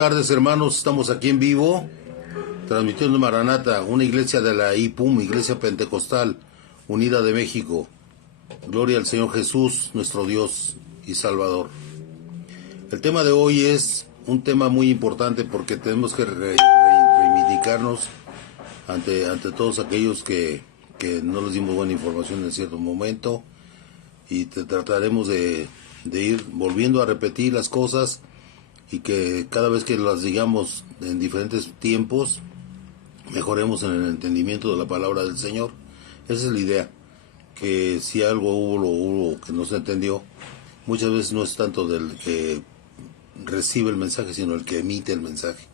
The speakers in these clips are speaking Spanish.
Buenas tardes, hermanos, estamos aquí en vivo transmitiendo Maranata, una iglesia de la IPUM, Iglesia Pentecostal Unida de México. Gloria al Señor Jesús, nuestro Dios y Salvador. El tema de hoy es un tema muy importante porque tenemos que reivindicarnos ante todos aquellos que no les dimos buena información en cierto momento, y trataremos de ir volviendo a repetir las cosas, y que cada vez que las digamos en diferentes tiempos mejoremos en el entendimiento de la palabra del Señor. Esa es la idea, que si algo hubo que no se entendió, muchas veces no es tanto del que recibe el mensaje, sino el que emite el mensaje.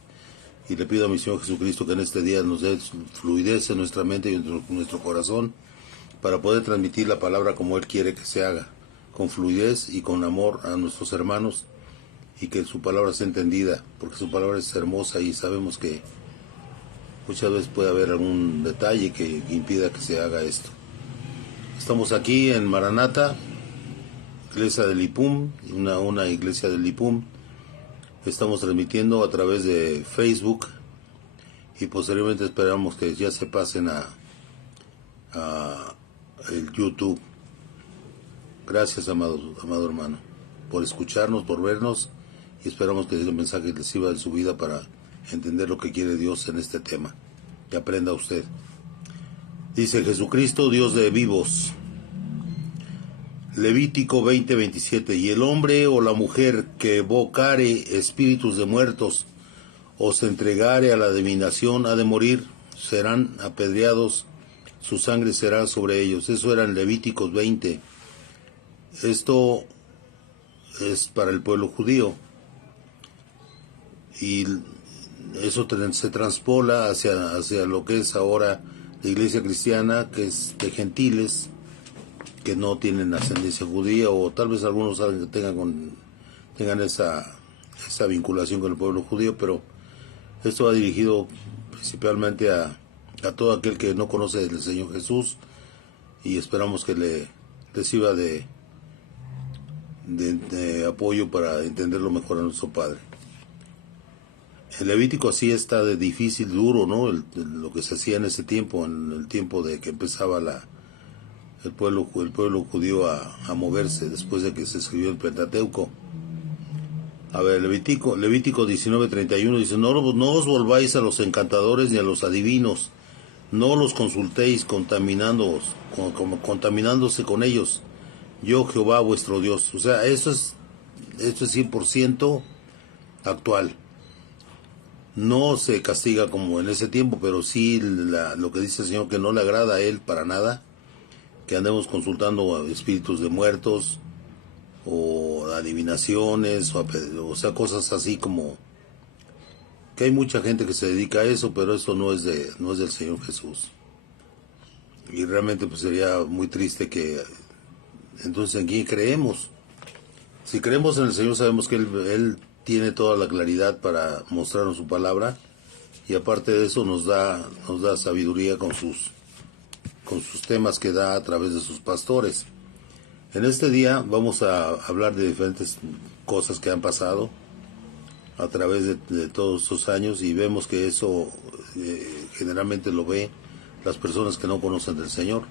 Y le pido a mi Señor Jesucristo que en este día nos dé fluidez en nuestra mente y en nuestro corazón para poder transmitir la palabra como Él quiere que se haga, con fluidez y con amor a nuestros hermanos, y que su palabra sea entendida, porque su palabra es hermosa y sabemos que muchas veces puede haber algún detalle que impida que se haga esto. Estamos aquí en Maranata, iglesia del IPUM, una iglesia del IPUM. Estamos transmitiendo a través de Facebook y posteriormente esperamos que ya se pasen a el YouTube. Gracias, amado hermano, por escucharnos, por vernos, y esperamos que el mensaje les sirva en su vida para entender lo que quiere Dios en este tema. Que aprenda usted. Dice Jesucristo, Dios de vivos. Levítico 20:27. Y el hombre o la mujer que evocare espíritus de muertos o se entregare a la adivinación ha de morir, serán apedreados, su sangre será sobre ellos. Eso era en Levíticos 20. Esto es para el pueblo judío, y eso se transpola hacia lo que es ahora la iglesia cristiana, que es de gentiles que no tienen ascendencia judía, o tal vez algunos tengan esa vinculación con el pueblo judío, pero esto va dirigido principalmente a todo aquel que no conoce del Señor Jesús, y esperamos que le sirva de apoyo para entenderlo mejor a nuestro Padre. El Levítico así está de difícil, duro, ¿no? Lo que se hacía en ese tiempo, en el tiempo de que empezaba el pueblo judío a moverse después de que se escribió el Pentateuco. A ver, Levítico 19:31 dice: no os volváis a los encantadores ni a los adivinos, no los consultéis contaminándose con ellos. Yo, Jehová, vuestro Dios. O sea, esto es 100% actual. No se castiga como en ese tiempo, pero sí lo que dice el Señor, que no le agrada a Él para nada, que andemos consultando a espíritus de muertos, o adivinaciones, o sea, cosas así, como que hay mucha gente que se dedica a eso, pero eso no es del Señor Jesús. Y realmente pues sería muy triste que... Entonces, ¿en quién creemos? Si creemos en el Señor, sabemos que Él tiene toda la claridad para mostrarnos su palabra, y aparte de eso nos da sabiduría con sus temas que da a través de sus pastores. En este día vamos a hablar de diferentes cosas que han pasado a través de todos estos años, y vemos que eso generalmente lo ve las personas que no conocen del Señor,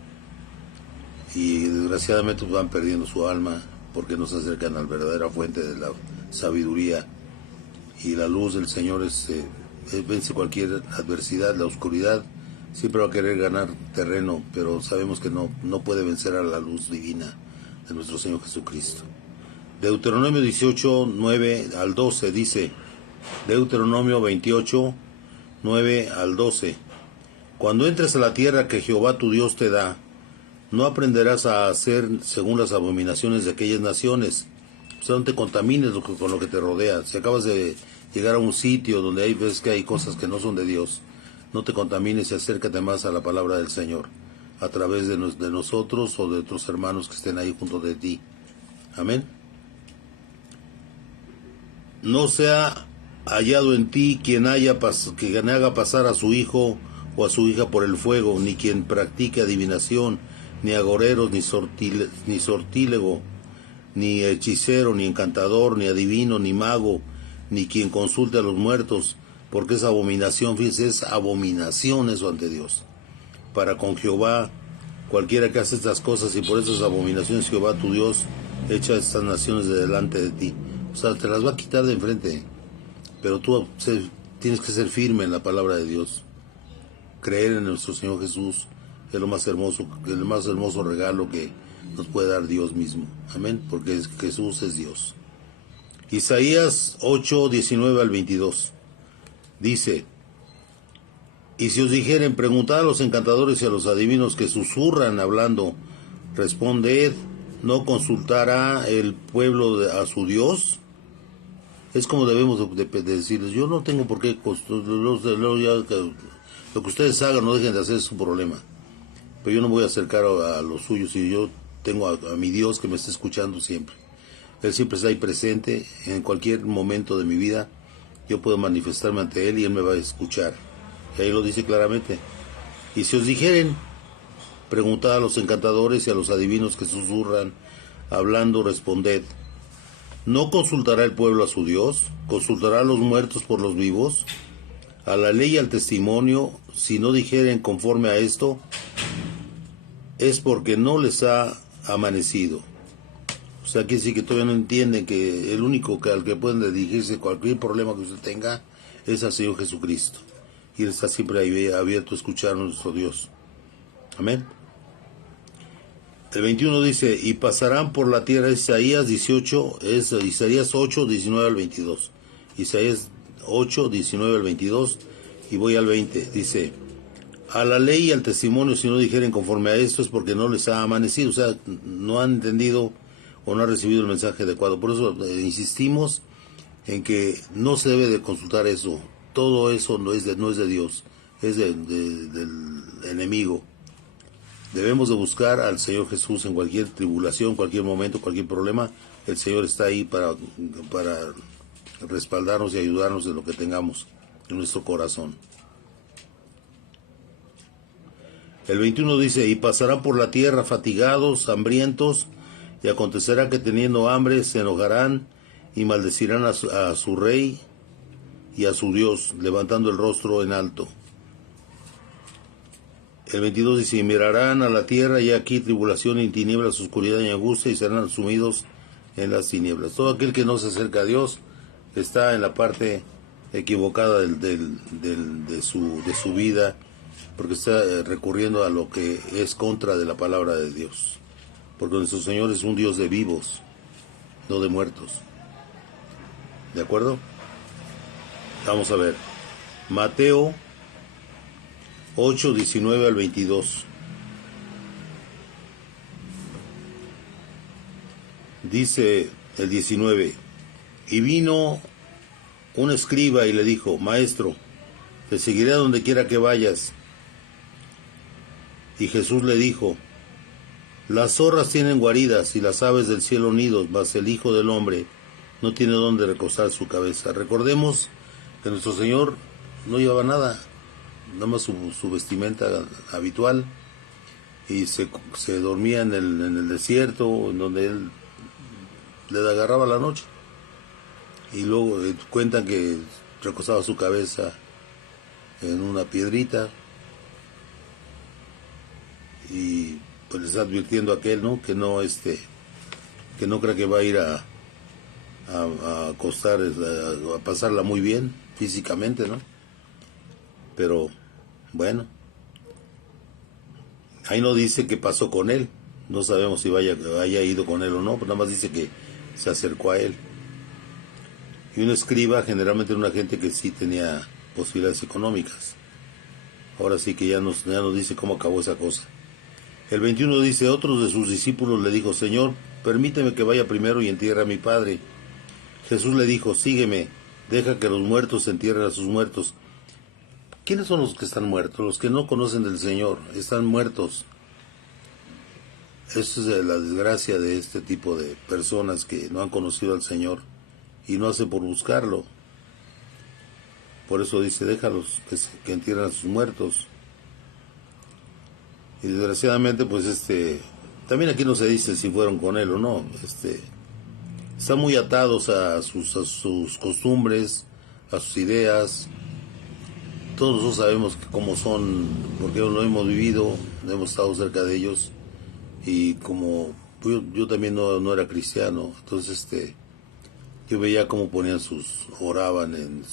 y desgraciadamente van perdiendo su alma porque no se acercan a la verdadera fuente de la sabiduría, y la luz del Señor vence cualquier adversidad. La oscuridad siempre va a querer ganar terreno, pero sabemos que no puede vencer a la luz divina de nuestro Señor Jesucristo. Deuteronomio 18, 9 al 12 dice, Deuteronomio 28, 9 al 12, cuando entres a la tierra que Jehová tu Dios te da, no aprenderás a hacer según las abominaciones de aquellas naciones. O sea, no te contamines con lo que te rodea. Si acabas de llegar a un sitio donde ves que hay cosas que no son de Dios, no te contamines y acércate más a la palabra del Señor, a través de nosotros o de otros hermanos que estén ahí junto de ti. Amén. No sea hallado en ti quien haga pasar a su hijo o a su hija por el fuego, ni quien practique adivinación, ni agoreros, ni sortílego, ni hechicero, ni encantador, ni adivino, ni mago, ni quien consulte a los muertos, porque es abominación, fíjense, es abominación eso ante Dios. Para con Jehová, cualquiera que hace estas cosas, y por esas abominaciones Jehová tu Dios echa estas naciones de delante de ti. O sea, te las va a quitar de enfrente, pero tú tienes que ser firme en la palabra de Dios. Creer en nuestro Señor Jesús es lo más hermoso, el más hermoso regalo que nos puede dar Dios mismo. Amén, porque Jesús es Dios. Isaías 8, 19 al 22. Dice: y si os dijeren, preguntad a los encantadores y a los adivinos que susurran hablando, responded, ¿no consultará el pueblo a su Dios? Es como debemos de decirles, yo no tengo por qué, lo que ustedes hagan, no dejen de hacer, es su problema. Pero yo no voy a acercar a los suyos, y yo tengo a mi Dios que me está escuchando siempre. Él siempre está ahí presente, en cualquier momento de mi vida, yo puedo manifestarme ante Él y Él me va a escuchar. Y ahí lo dice claramente. Y si os dijeren, preguntad a los encantadores y a los adivinos que susurran, hablando, responded. ¿No consultará el pueblo a su Dios? ¿Consultará a los muertos por los vivos? A la ley y al testimonio, si no dijeren conforme a esto, es porque no les ha amanecido. O sea, quiere decir que todavía no entienden que el único al que pueden dirigirse cualquier problema que usted tenga es al Señor Jesucristo. Y Él está siempre ahí abierto a escuchar a nuestro Dios. Amén. El 21 dice, y pasarán por la tierra, Isaías 18, es Isaías 8, 19 al 22. Isaías 8, 19 al 22, y voy al 20. Dice, a la ley y al testimonio, si no dijeren conforme a esto, es porque no les ha amanecido. O sea, no han entendido o no han recibido el mensaje adecuado. Por eso insistimos en que no se debe de consultar eso. Todo eso no es de Dios, es del enemigo. Debemos de buscar al Señor Jesús en cualquier tribulación, cualquier momento, cualquier problema. El Señor está ahí para respaldarnos y ayudarnos en lo que tengamos en nuestro corazón. El 21 dice, y pasarán por la tierra fatigados, hambrientos, y acontecerá que teniendo hambre se enojarán y maldecirán a su rey y a su Dios, levantando el rostro en alto. El 22 dice, y mirarán a la tierra, y aquí tribulación y tinieblas, oscuridad y angustia, y serán sumidos en las tinieblas. Todo aquel que no se acerca a Dios está en la parte equivocada de su vida, porque está recurriendo a lo que es contra de la palabra de Dios. Porque nuestro Señor es un Dios de vivos, no de muertos. ¿De acuerdo? Vamos a ver. Mateo 8, 19 al 22. Dice el 19, y vino un escriba y le dijo, Maestro, te seguiré a donde quiera que vayas. Y Jesús le dijo, las zorras tienen guaridas y las aves del cielo nidos, mas el Hijo del Hombre no tiene dónde recostar su cabeza. Recordemos que nuestro Señor no llevaba nada, nada más su vestimenta habitual, y se dormía en el desierto, en donde Él le agarraba la noche. Y luego cuentan que recostaba su cabeza en una piedrita, y pues le está advirtiendo a aquel, ¿no? Que no crea que va a ir a acostar, a pasarla muy bien físicamente, ¿no? Pero bueno, ahí no dice qué pasó con él, no sabemos si haya ido con él o no, pero nada más dice que se acercó a él. Y un escriba generalmente era una gente que sí tenía posibilidades económicas. Ahora sí que ya nos dice cómo acabó esa cosa. El 21 dice, otros de sus discípulos le dijo, Señor, permíteme que vaya primero y entierre a mi padre. Jesús le dijo, sígueme, deja que los muertos entierren a sus muertos. ¿Quiénes son los que están muertos? Los que no conocen del Señor, están muertos. Esa es la desgracia de este tipo de personas que no han conocido al Señor y no hacen por buscarlo. Por eso dice, déjalos que entierren a sus muertos. Y desgraciadamente, pues también aquí no se dice si fueron con él o no. están muy atados a sus costumbres, a sus ideas. Todos nosotros sabemos que cómo son, porque lo hemos vivido, hemos estado cerca de ellos, y como yo también no era cristiano, entonces yo veía cómo ponían oraban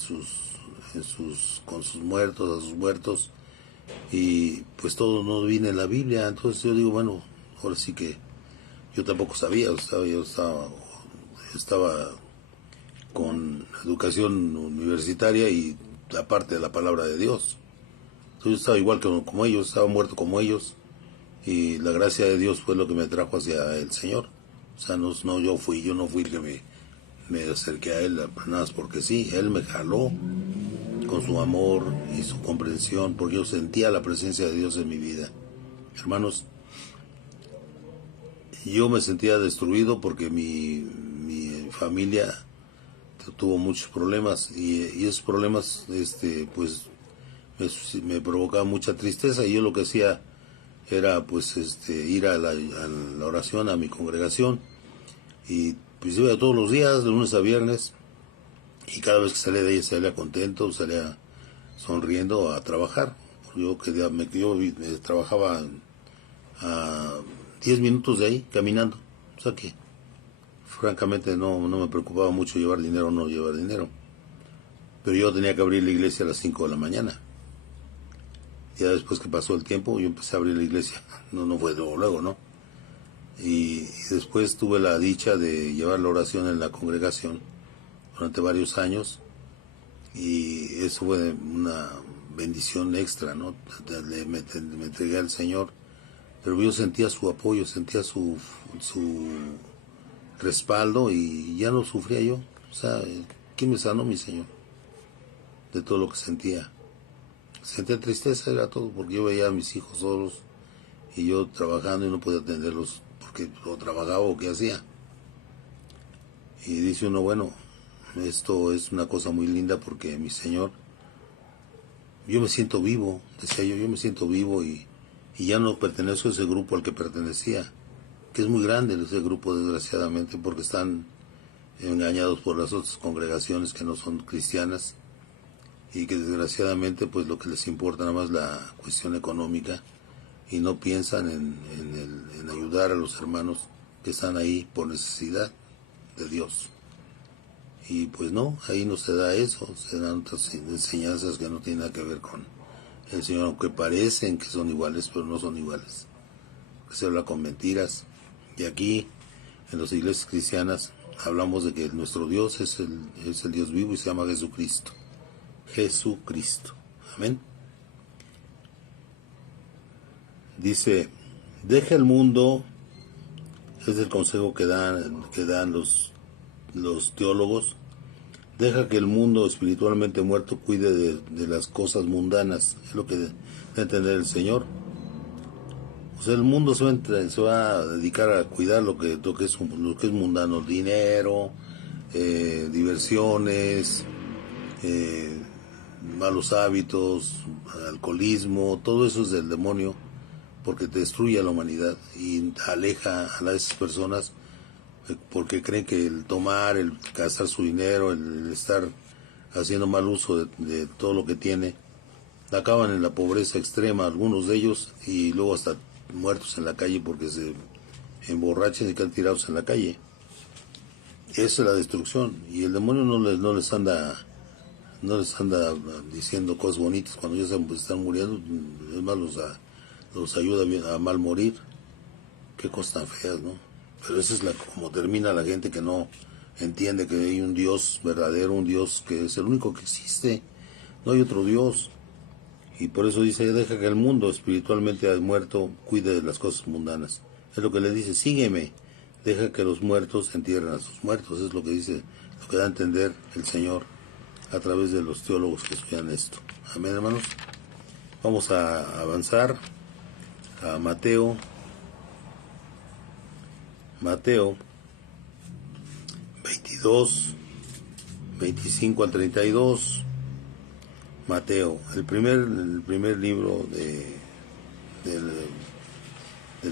con sus muertos, a sus muertos, y pues todo no viene en la Biblia. Entonces yo digo, bueno, ahora sí que yo tampoco sabía, o sea, yo estaba con educación universitaria y aparte de la palabra de Dios. Entonces yo estaba igual como ellos, estaba muerto como ellos, y la gracia de Dios fue lo que me trajo hacia el Señor. O sea, no yo no fui el que me acerqué a Él nada más porque sí, Él me jaló con su amor y su comprensión, porque yo sentía la presencia de Dios en mi vida. Hermanos, yo me sentía destruido porque mi familia tuvo muchos problemas, y esos problemas pues me provocaban mucha tristeza, y yo lo que hacía era pues ir a la oración, a mi congregación, y pues iba todos los días, de lunes a viernes, y cada vez que salía de ahí salía contento, salía sonriendo a trabajar. Yo trabajaba a 10 minutos de ahí caminando, o sea que francamente no me preocupaba mucho llevar dinero o no llevar dinero, pero yo tenía que abrir la iglesia a las 5 de la mañana. Ya después que pasó el tiempo yo empecé a abrir la iglesia, no fue luego, ¿no? Y después tuve la dicha de llevar la oración en la congregación durante varios años, y eso fue una bendición extra, ¿no? Me entregué al Señor, pero yo sentía su apoyo, sentía su respaldo, y ya no sufría yo. O sea, ¿quién me sanó? Mi Señor, de todo lo que sentía. Sentía tristeza, era todo, porque yo veía a mis hijos solos, y yo trabajando y no podía atenderlos porque o trabajaba o qué hacía. Y dice uno, bueno, esto es una cosa muy linda, porque mi Señor, yo me siento vivo, decía yo me siento vivo, y ya no pertenezco a ese grupo al que pertenecía, que es muy grande ese grupo, desgraciadamente, porque están engañados por las otras congregaciones que no son cristianas, y que desgraciadamente pues lo que les importa nada más la cuestión económica, y no piensan en ayudar a los hermanos que están ahí por necesidad de Dios. Y pues no, ahí no se da eso, se dan otras enseñanzas que no tienen nada que ver con el Señor, aunque parecen que son iguales, pero no son iguales. Se habla con mentiras. Y aquí, en las iglesias cristianas, hablamos de que nuestro Dios es el Dios vivo, y se llama Jesucristo. Jesucristo. Amén. Dice, deja el mundo, es el consejo que dan los teólogos, deja que el mundo espiritualmente muerto cuide de las cosas mundanas, es lo que da a entender el Señor. O sea, el mundo se va a dedicar a cuidar lo que es mundano, dinero, diversiones, malos hábitos, alcoholismo, todo eso es del demonio, porque te destruye a la humanidad y aleja a esas personas, porque creen que el tomar, el gastar su dinero, el estar haciendo mal uso de todo lo que tiene, acaban en la pobreza extrema, algunos de ellos, y luego hasta muertos en la calle porque se emborrachan y quedan tirados en la calle. Esa es la destrucción, y el demonio no les anda diciendo cosas bonitas cuando ya están muriendo. Es más, los ayuda a mal morir. Qué cosas tan feas, ¿no? Pero esa es como termina la gente que no entiende que hay un Dios verdadero, un Dios que es el único que existe, no hay otro Dios. Y por eso dice, deja que el mundo espiritualmente muerto cuide de las cosas mundanas. Es lo que le dice, sígueme, deja que los muertos entierren a sus muertos. Es lo que dice, lo que da a entender el Señor a través de los teólogos que estudian esto. Amén, hermanos. Vamos a avanzar a Mateo 22, 25 al 32. Mateo, el primer libro del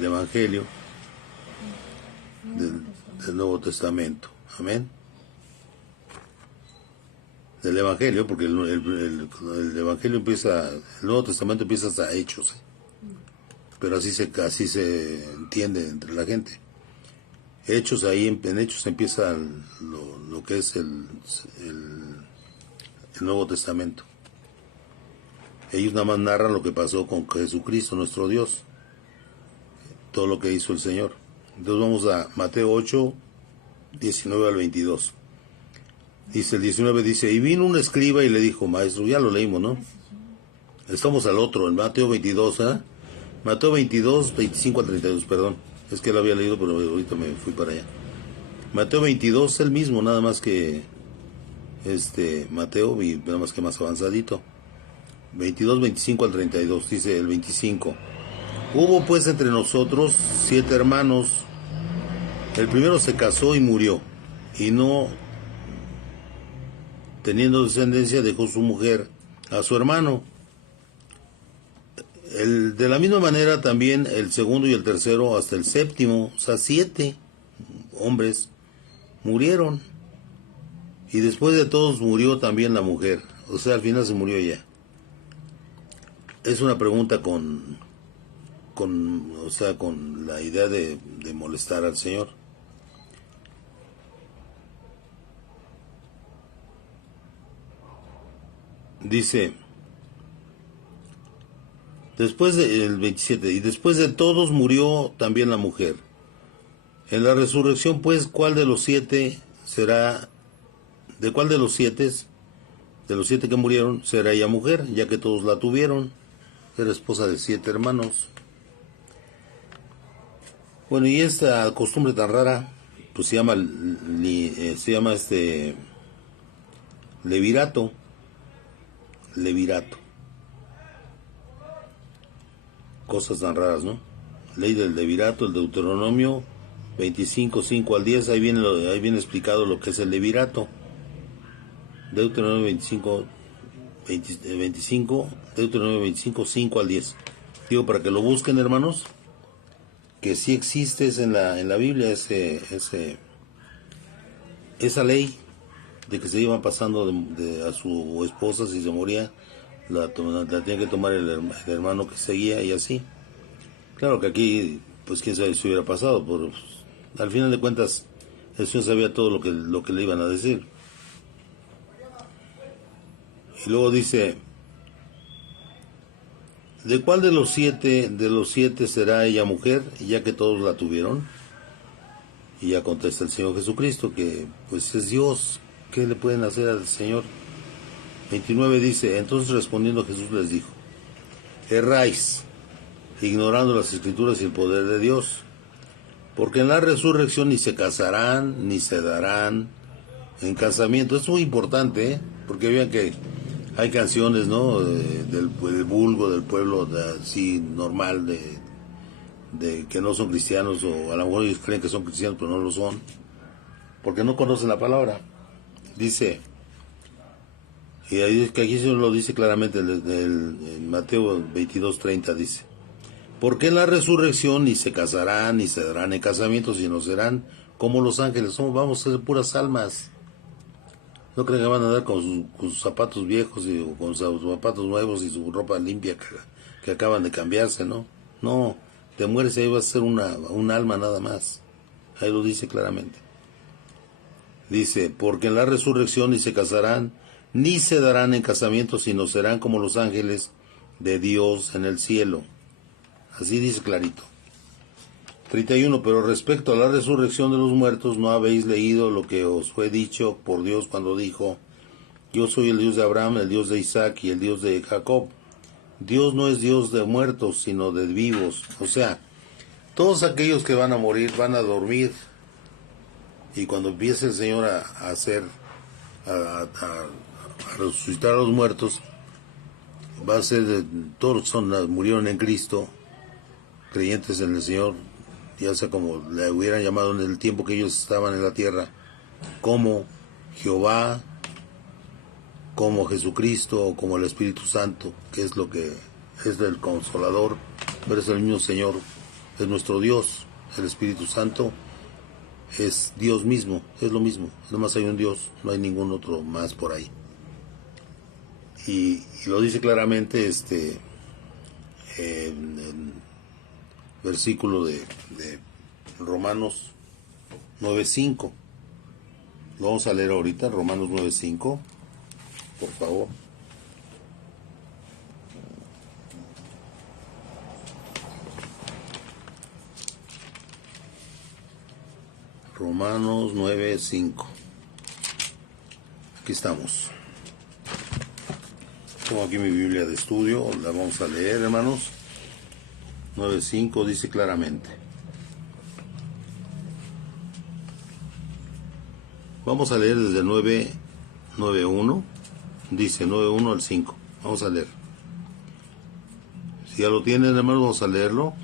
Evangelio del Nuevo Testamento. Amén. Del Evangelio, porque el Evangelio empieza, el Nuevo Testamento empieza hasta Hechos, pero así se entiende entre la gente. Hechos, ahí en Hechos empieza lo que es el Nuevo Testamento. Ellos nada más narran lo que pasó con Jesucristo, nuestro Dios, todo lo que hizo el Señor. Entonces vamos a Mateo 8, 19 al 22. Dice el 19, dice, y vino un escriba y le dijo, maestro, ya lo leímos, ¿no? Estamos al otro, en Mateo 22, Mateo 22, 25 al 32, perdón. Es que lo había leído, pero ahorita me fui para allá. Mateo 22, el mismo, nada más que Mateo, y nada más que más avanzadito. 22, 25 al 32, dice el 25. Hubo pues entre nosotros 7 hermanos. El primero se casó y murió, y no teniendo descendencia dejó su mujer a su hermano. De la misma manera también el segundo y el tercero hasta el séptimo, o sea, 7 hombres murieron. Y después de todos murió también la mujer, o sea, al final se murió ella. Es una pregunta con la idea de molestar al Señor. Dice, después del 27, y después de todos murió también la mujer. En la resurrección, pues, ¿cuál de los 7 será, de cuál de los 7 que murieron, será ella mujer, ya que todos la tuvieron? Era esposa de 7 hermanos. Bueno, y esta costumbre tan rara, pues se llama levirato. Cosas tan raras, ¿no? Ley del levirato, el Deuteronomio 25, 5 al 10, ahí viene explicado lo que es el levirato. Deuteronomio 25, Deuteronomio 25, 5 al 10. Digo, para que lo busquen, hermanos, que sí existe en la Biblia esa ley de que se iban pasando a su esposa, si se moría, la tenía que tomar el hermano que seguía y así. Claro que aquí, pues quién sabe si hubiera pasado, pero al final de cuentas el Señor sabía todo lo que le iban a decir. Y luego dice, ¿de cuál de los siete será ella mujer, ya que todos la tuvieron? Y ya contesta el Señor Jesucristo, que pues es Dios. ¿Qué le pueden hacer al Señor? 29 dice, entonces respondiendo Jesús les dijo, erráis, ignorando las Escrituras y el poder de Dios, porque en la resurrección ni se casarán, ni se darán en casamiento. Es muy importante, porque vean que hay canciones, ¿no?, del vulgo, del pueblo así normal, de que no son cristianos, o a lo mejor ellos creen que son cristianos, pero no lo son, porque no conocen la palabra. Dice, y ahí, que aquí se lo dice claramente en Mateo 22:30, dice, porque en la resurrección ni se casarán, ni se darán en casamiento, sino serán como los ángeles. Vamos a ser puras almas. No creen que van a andar con sus zapatos viejos y con sus zapatos nuevos y su ropa limpia que acaban de cambiarse, ¿no? No, te mueres y ahí vas a ser un alma nada más. Ahí lo dice claramente. Dice, porque en la resurrección ni se casarán, ni se darán en casamiento, sino serán como los ángeles de Dios en el cielo. Así dice clarito. 31. Pero respecto a la resurrección de los muertos, ¿no habéis leído lo que os fue dicho por Dios cuando dijo, yo soy el Dios de Abraham, el Dios de Isaac y el Dios de Jacob? Dios no es Dios de muertos, sino de vivos. O sea, todos aquellos que van a morir van a dormir. Y cuando empiece el Señor a resucitar a los muertos, va a ser todos murieron en Cristo, creyentes en el Señor, ya sea como le hubieran llamado en el tiempo que ellos estaban en la tierra, como Jehová, como Jesucristo o como el Espíritu Santo, que es lo que es del Consolador, pero es el mismo Señor, es nuestro Dios, el Espíritu Santo. es Dios mismo, es lo mismo, nomás hay un Dios, no hay ningún otro más por ahí. Y lo dice claramente en versículo de Romanos 9:5. Lo vamos a leer ahorita, Romanos 9:5, por favor. Romanos 9:5. Aquí estamos. Tengo aquí mi Biblia de estudio, la vamos a leer, hermanos. 9:5 dice claramente. Vamos a leer desde el 9:1. Dice 9:1 al 5. Vamos a leer. Si ya lo tienen, hermanos, vamos a leerlo.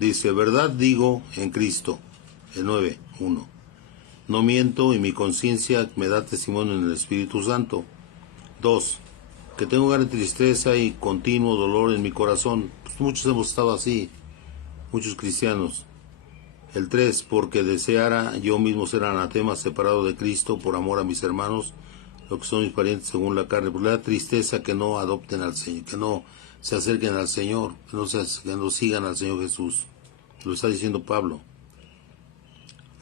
Dice, verdad digo en Cristo. El 9:1. No miento y mi conciencia me da testimonio en el Espíritu Santo. 2. Que tengo gran tristeza y continuo dolor en mi corazón. Pues muchos hemos estado así, muchos cristianos. El 3. Porque deseara yo mismo ser anatema, separado de Cristo, por amor a mis hermanos, lo que son mis parientes según la carne. Porque le da tristeza que no adopten al Señor, que no se acerquen al Señor, que no sigan al Señor Jesús. Lo está diciendo Pablo.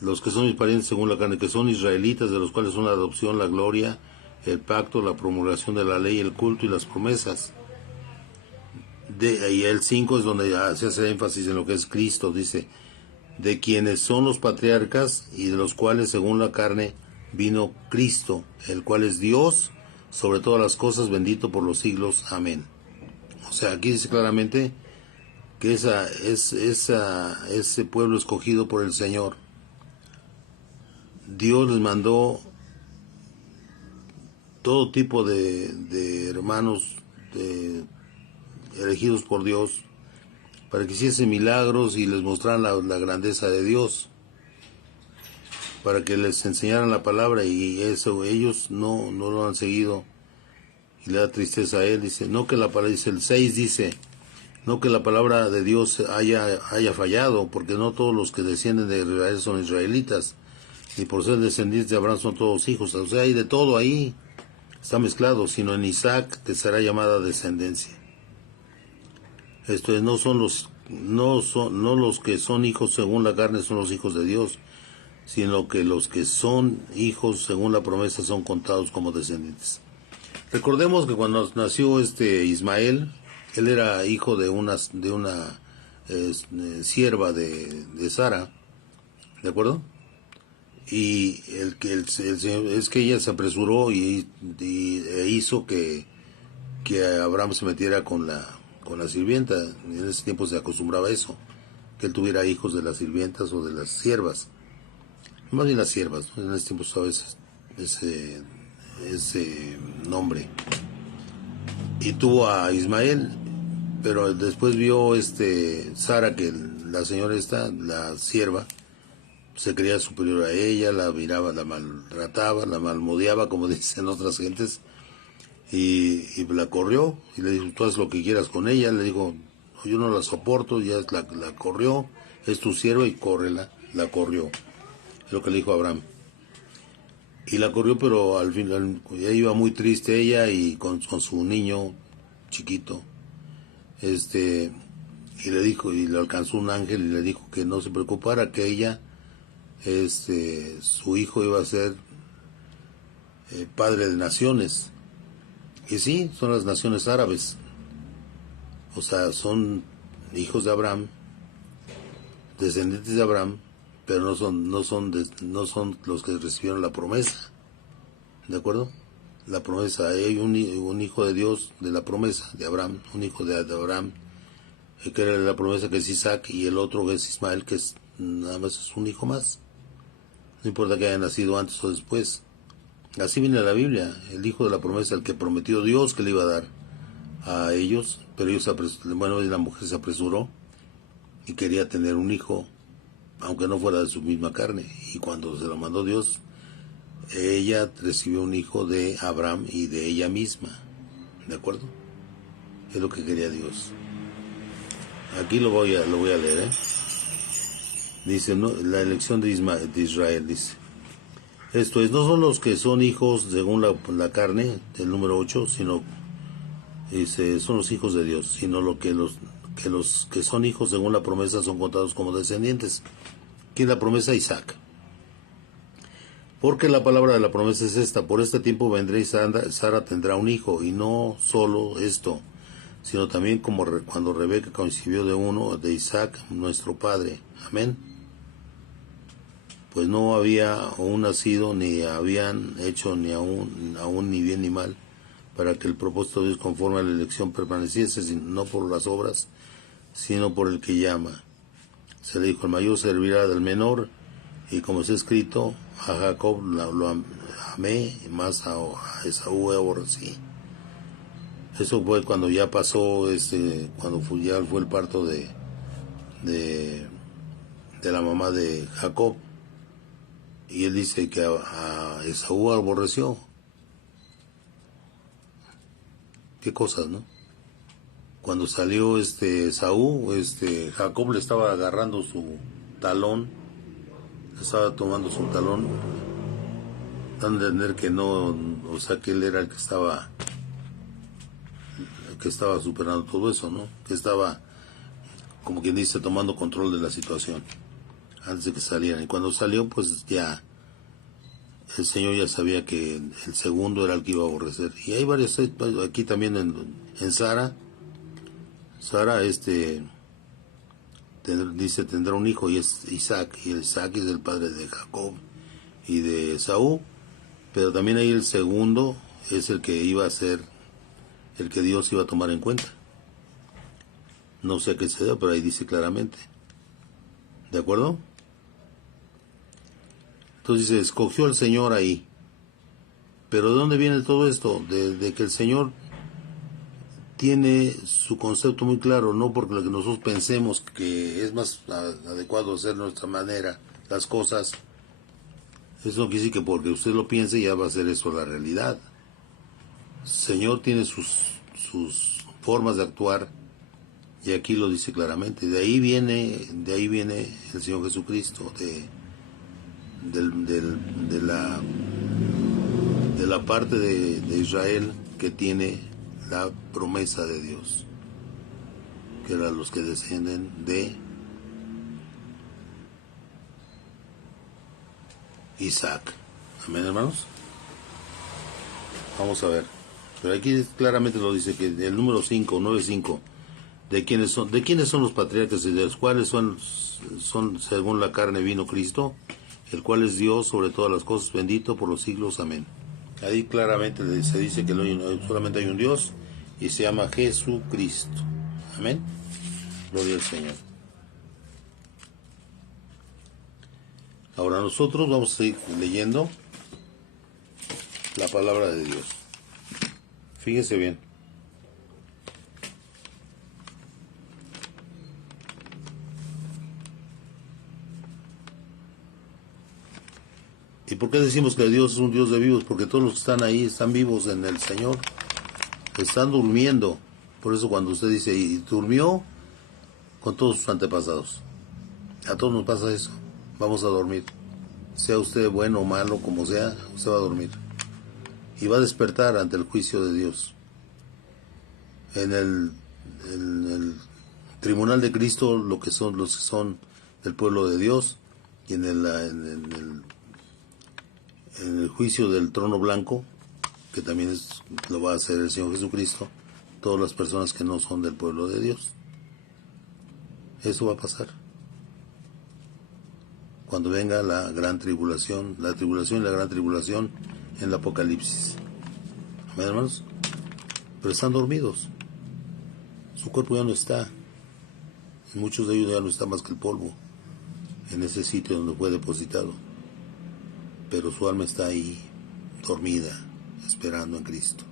Los que son mis parientes según la carne, que son israelitas, de los cuales son la adopción, la gloria, el pacto, la promulgación de la ley, el culto y las promesas. Y el 5 es donde se hace énfasis en lo que es Cristo, dice, de quienes son los patriarcas y de los cuales según la carne vino Cristo, el cual es Dios sobre todas las cosas, bendito por los siglos. Amén. O sea, aquí dice claramente que ese pueblo escogido por el Señor, Dios les mandó todo tipo de hermanos elegidos por Dios para que hiciesen milagros y les mostraran la grandeza de Dios, para que les enseñaran la palabra, y eso ellos no lo han seguido y le da tristeza a él. Dice, no que la palabra, dice el 6, dice, no que la palabra de Dios haya fallado, porque no todos los que descienden de Israel son israelitas, ni por ser descendientes de Abraham son todos hijos. O sea, hay de todo ahí, está mezclado, sino en Isaac te será llamada descendencia. Esto es, no los que son hijos según la carne son los hijos de Dios, sino que los que son hijos según la promesa son contados como descendientes. Recordemos que cuando nació Ismael, él era hijo de una sierva de Sara, ¿de acuerdo? Y el Señor, es que ella se apresuró e hizo que Abraham se metiera con la sirvienta. En ese tiempo se acostumbraba a eso, que él tuviera hijos de las sirvientas o de las siervas, más bien las siervas, ¿no? En ese tiempo estaba ese nombre. Y tuvo a Ismael, pero después vio Sara, que la señora la sierva, se creía superior a ella, la miraba, la maltrataba, la malmodeaba, como dicen otras gentes, y la corrió, y le dijo, tú haz lo que quieras con ella. Le dijo, yo no la soporto, ya la corrió, es tu sierva y córrela. La corrió, es lo que le dijo Abraham. Y la corrió, pero al final ya iba muy triste ella y con su niño chiquito, y le dijo, y le alcanzó un ángel y le dijo que no se preocupara, que ella, su hijo iba a ser padre de naciones. Y sí, son las naciones árabes, o sea, son hijos de Abraham, descendientes de Abraham, pero no son los que recibieron la promesa, ¿de acuerdo? La promesa, hay un hijo de Dios de la promesa de Abraham, un hijo de Abraham, que era la promesa, que es Isaac, y el otro que es Ismael, que nada más es un hijo más, no importa que haya nacido antes o después. Así viene la Biblia, el hijo de la promesa, el que prometió Dios que le iba a dar a ellos, pero la mujer se apresuró y quería tener un hijo, aunque no fuera de su misma carne, y cuando se lo mandó Dios, ella recibió un hijo de Abraham y de ella misma, ¿de acuerdo? Es lo que quería Dios. Aquí lo voy a leer, Dice, ¿no? La elección de Israel, dice. Esto es, no son los que son hijos según la carne, el número 8, sino, dice, son los hijos de Dios, sino los que son hijos según la promesa son contados como descendientes. ¿Quién es la promesa? Isaac. Porque la palabra de la promesa es esta: por este tiempo vendré y Sara tendrá un hijo, y no solo esto, sino también como cuando Rebeca concibió de Isaac, nuestro padre. Amén. Pues no había aún nacido, ni habían hecho ni aún ni bien ni mal, para que el propósito de Dios conforme a la elección permaneciese, no por las obras, sino por el que llama. Se le dijo, el mayor servirá del menor, y como está escrito, a Jacob lo amé, más a Esaú aborrecí. Eso fue cuando ya pasó, cuando ya fue el parto de la mamá de Jacob. Y él dice que a Esaú aborreció. Qué cosas, ¿no? Cuando salió Esaú, Jacob le estaba agarrando su talón, le estaba tomando su talón, dando a entender que no, o sea, que él era el que estaba superando todo eso, ¿no? Que estaba, como quien dice, tomando control de la situación antes de que salieran. Y cuando salió, pues ya el Señor ya sabía que el segundo era el que iba a aborrecer. Y hay varios, aquí también en Sara, dice, tendrá un hijo, y es Isaac, y Isaac es el padre de Jacob y de Esaú, pero también ahí el segundo es el que iba a ser, el que Dios iba a tomar en cuenta. No sé a qué se da, pero ahí dice claramente. ¿De acuerdo? Entonces dice, escogió el Señor ahí. Pero ¿de dónde viene todo esto? De que el Señor tiene su concepto muy claro, no porque lo que nosotros pensemos que es más adecuado hacer nuestra manera las cosas. Eso no quiere decir que porque usted lo piense ya va a ser eso la realidad. El Señor tiene sus formas de actuar, y aquí lo dice claramente. De ahí viene el Señor Jesucristo, de la parte de Israel que tiene la promesa de Dios, que eran los que descienden de Isaac. Amén, hermanos. Vamos a ver. Pero aquí claramente lo dice, que el número 5, 9:5, ¿de quiénes son los patriarcas y de los cuales son según la carne vino Cristo, el cual es Dios sobre todas las cosas, bendito por los siglos? Amén. Ahí claramente se dice que solamente hay un Dios y se llama Jesucristo. Amén. Gloria al Señor. Ahora nosotros vamos a seguir leyendo la palabra de Dios. Fíjese bien. ¿Y por qué decimos que Dios es un Dios de vivos? Porque todos los que están ahí están vivos en el Señor. Están durmiendo. Por eso cuando usted dice, y durmió con todos sus antepasados. A todos nos pasa eso. Vamos a dormir. Sea usted bueno o malo, como sea, usted va a dormir. Y va a despertar ante el juicio de Dios. En el tribunal de Cristo, los que son del pueblo de Dios, y en el juicio del trono blanco, que también lo va a hacer el Señor Jesucristo, todas las personas que no son del pueblo de Dios. Eso va a pasar cuando venga la gran tribulación, la tribulación y la gran tribulación en el Apocalipsis. Amén, hermanos. Pero están dormidos. Su cuerpo ya no está. Muchos de ellos ya no están más que el polvo en ese sitio donde fue depositado. Pero su alma está ahí, dormida, esperando en Cristo.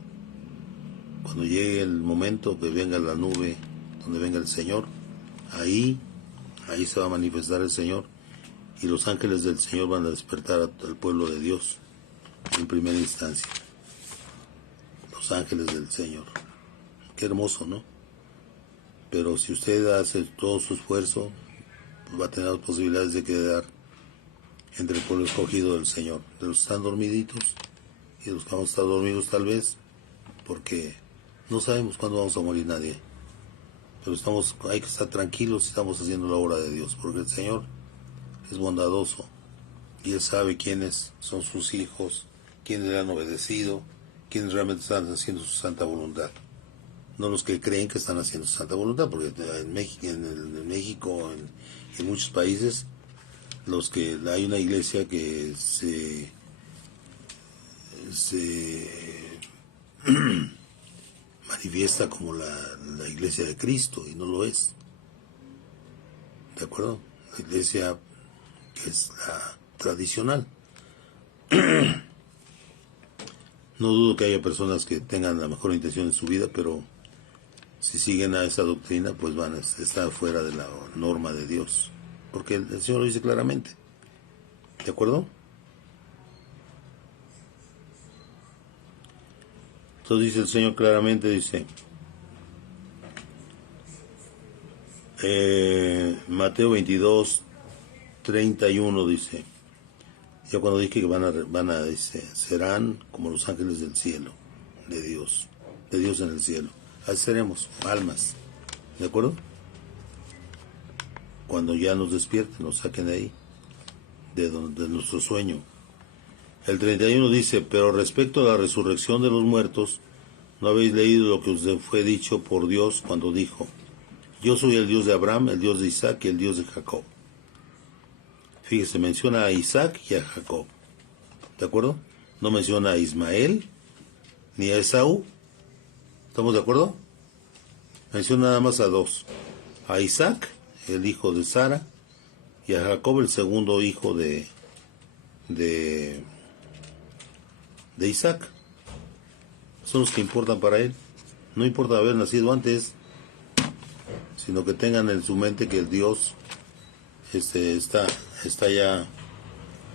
Cuando llegue el momento que venga la nube, donde venga el Señor, ahí se va a manifestar el Señor, y los ángeles del Señor van a despertar al pueblo de Dios en primera instancia. Los ángeles del Señor. Qué hermoso, ¿no? Pero si usted hace todo su esfuerzo, va a tener las posibilidades de quedar entre el pueblo escogido del Señor, de los que están dormiditos y de los que vamos a estar dormidos tal vez, porque no sabemos cuándo vamos a morir nadie, pero hay que estar tranquilos si estamos haciendo la obra de Dios, porque el Señor es bondadoso y Él sabe quiénes son sus hijos, quiénes le han obedecido, quiénes realmente están haciendo su santa voluntad. No los que creen que están haciendo su santa voluntad, porque en México, en muchos países, hay una iglesia que se manifiesta como la iglesia de Cristo y no lo es. ¿De acuerdo? La iglesia que es la tradicional. No dudo que haya personas que tengan la mejor intención en su vida, pero si siguen a esa doctrina, pues van a estar fuera de la norma de Dios. Porque el Señor lo dice claramente. ¿De acuerdo? Entonces dice el Señor claramente, dice, Mateo 22, 31 dice, ya cuando dije que dice, serán como los ángeles del cielo, de Dios en el cielo. Así seremos, almas, ¿de acuerdo? Cuando ya nos despierten, nos saquen de ahí, de nuestro sueño. El 31 dice, pero respecto a la resurrección de los muertos, ¿no habéis leído lo que os fue dicho por Dios cuando dijo, yo soy el Dios de Abraham, el Dios de Isaac y el Dios de Jacob? Fíjese, menciona a Isaac y a Jacob, ¿de acuerdo? No menciona a Ismael ni a Esaú, ¿estamos de acuerdo? Menciona nada más a dos, a Isaac, el hijo de Sara, y a Jacob, el segundo hijo de Isaac. Son los que importan para él. No importa haber nacido antes, sino que tengan en su mente que el Dios está ya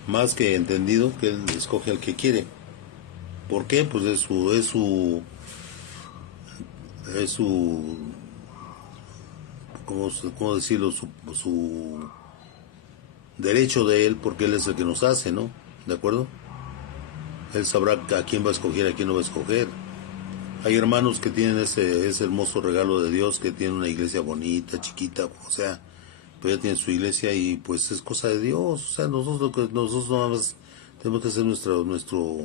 más que entendido, que Él escoge al que quiere. ¿Por qué? Pues es su ¿cómo decirlo? Su derecho de Él, porque Él es el que nos hace, ¿no? ¿De acuerdo? Él sabrá a quién va a escoger, a quién no va a escoger. Hay hermanos que tienen ese hermoso regalo de Dios, que tienen una iglesia bonita, chiquita, o sea, pues ya tienen su iglesia y pues es cosa de Dios. O sea, nosotros nada más tenemos que hacer nuestro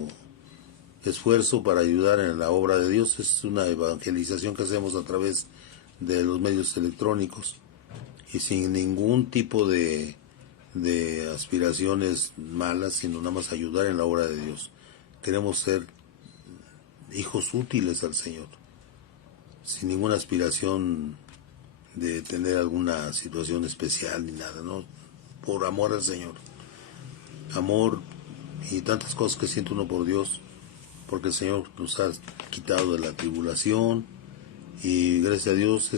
esfuerzo para ayudar en la obra de Dios. Es una evangelización que hacemos a través de los medios electrónicos y sin ningún tipo de aspiraciones malas, sino nada más ayudar en la obra de Dios. Queremos ser hijos útiles al Señor, sin ninguna aspiración de tener alguna situación especial ni nada, ¿no? Por amor al Señor, amor y tantas cosas que siente uno por Dios, porque el Señor nos ha quitado de la tribulación y gracias a Dios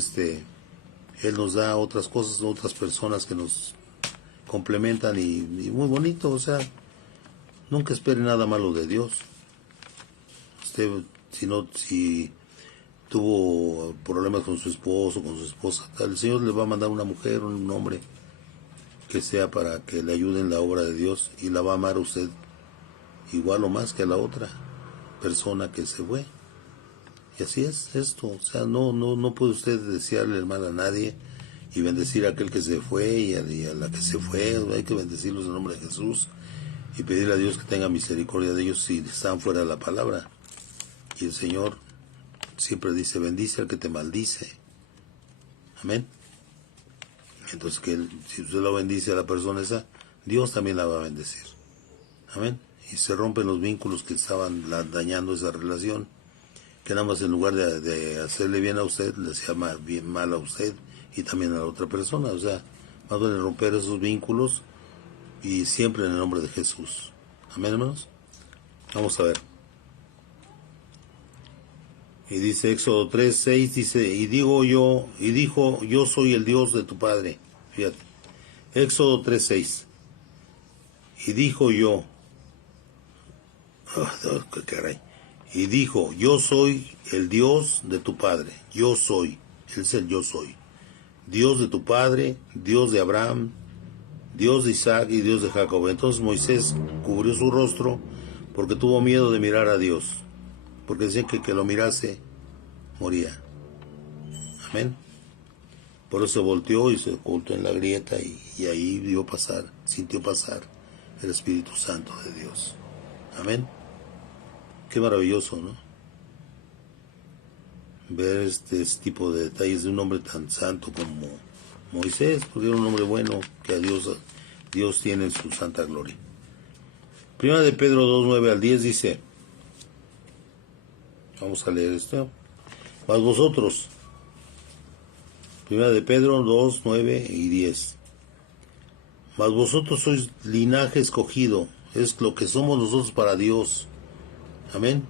Él nos da otras cosas, otras personas que nos complementan y muy bonito. O sea, nunca espere nada malo de Dios. Usted, si tuvo problemas con su esposo, con su esposa, el Señor le va a mandar una mujer, un hombre, que sea para que le ayude en la obra de Dios y la va a amar a usted igual o más que a la otra persona que se fue. Y así es esto. O sea, no puede usted desearle el mal a nadie y bendecir a aquel que se fue y a la que se fue. Hay que bendecirlos en el nombre de Jesús y pedirle a Dios que tenga misericordia de ellos si están fuera de la palabra. Y el Señor siempre dice, bendice al que te maldice. Amén. Entonces, si usted lo bendice a la persona esa, Dios también la va a bendecir. Amén. Y se rompen los vínculos que estaban dañando esa relación, que nada más en lugar de hacerle bien a usted, le hacía bien mal a usted y también a la otra persona. O sea, más vale romper esos vínculos y siempre en el nombre de Jesús. Amén, hermanos. Vamos a ver. Y dice Éxodo 3:6, dice, y dijo, yo soy el Dios de tu padre. Fíjate. Éxodo 3:6. Y dijo yo, qué caray. Y dijo, yo soy el Dios de tu padre. Yo soy. Él es el yo soy. Dios de tu padre, Dios de Abraham, Dios de Isaac y Dios de Jacob. Entonces Moisés cubrió su rostro porque tuvo miedo de mirar a Dios, porque decían que lo mirase, moría. Amén. Por eso volteó y se ocultó en la grieta y ahí sintió pasar el Espíritu Santo de Dios. Amén. Qué maravilloso, ¿no? Ver este tipo de detalles de un hombre tan santo como Moisés, porque era un hombre bueno que a Dios tiene en su santa gloria. Primera de Pedro 2, 9 al 10 dice, vamos a leer esto, mas vosotros, Primera de Pedro 2, 9 y 10, mas vosotros sois linaje escogido, es lo que somos nosotros para Dios. Amén.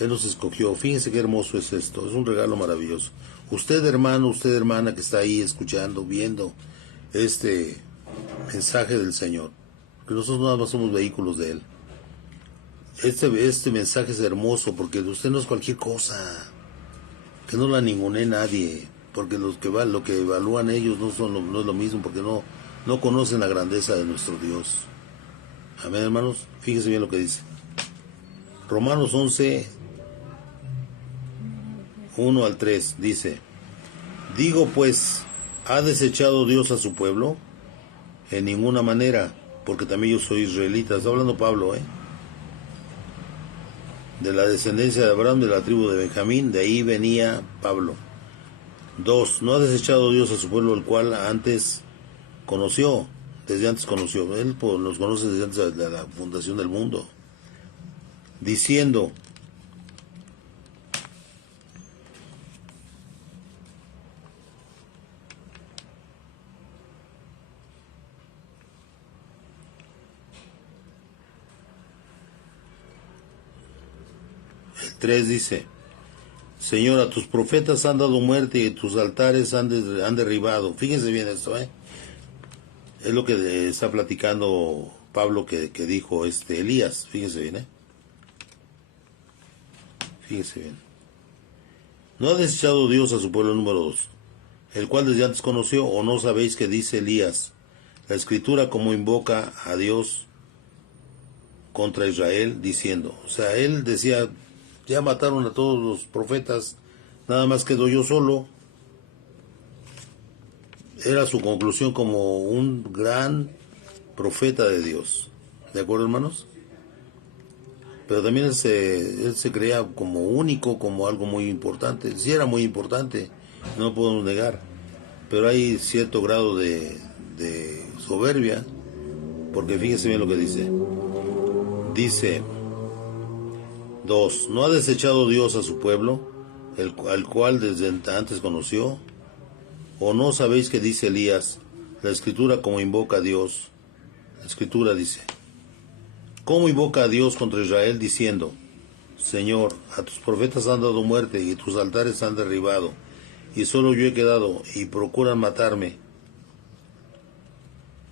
Él nos escogió. Fíjense qué hermoso es esto. Es un regalo maravilloso. Usted, hermano, usted, hermana, que está ahí escuchando, viendo este mensaje del Señor, que nosotros nada más somos vehículos de Él. Este mensaje es hermoso porque usted no es cualquier cosa. Que no la ningunee nadie. Porque lo que evalúan ellos no es lo mismo, porque no conocen la grandeza de nuestro Dios. Amén, hermanos. Fíjense bien lo que dice. Romanos 11, 1 al 3 dice, digo pues, ¿ha desechado Dios a su pueblo? En ninguna manera, porque también yo soy israelita. Está hablando Pablo, de la descendencia de Abraham, de la tribu de Benjamín, de ahí venía Pablo. 2. No ha desechado Dios a su pueblo, el cual antes conoció, desde antes conoció. Él nos conoce desde antes de la fundación del mundo. Diciendo, el 3 dice, Señor, a tus profetas han dado muerte y tus altares han derribado. Fíjense bien esto, Es lo que está platicando Pablo que dijo Elías. Fíjense bien, Fíjense bien. No ha desechado Dios a su pueblo, número 2, el cual desde antes conoció, o no sabéis que dice Elías, la escritura como invoca a Dios contra Israel, diciendo, o sea, él decía, ya mataron a todos los profetas, nada más quedo yo solo. Era su conclusión como un gran profeta de Dios. ¿De acuerdo, hermanos? Pero también él se creía como único, como algo muy importante. Sí era muy importante, no podemos negar. Pero hay cierto grado de soberbia, porque fíjense bien lo que dice. Dice 2. ¿No ha desechado Dios a su pueblo, al cual desde antes conoció? ¿O no sabéis que dice Elías, la escritura como invoca a Dios? La escritura dice, ¿cómo invoca a Dios contra Israel diciendo, Señor, a tus profetas han dado muerte y tus altares han derribado, y solo yo he quedado y procuran matarme?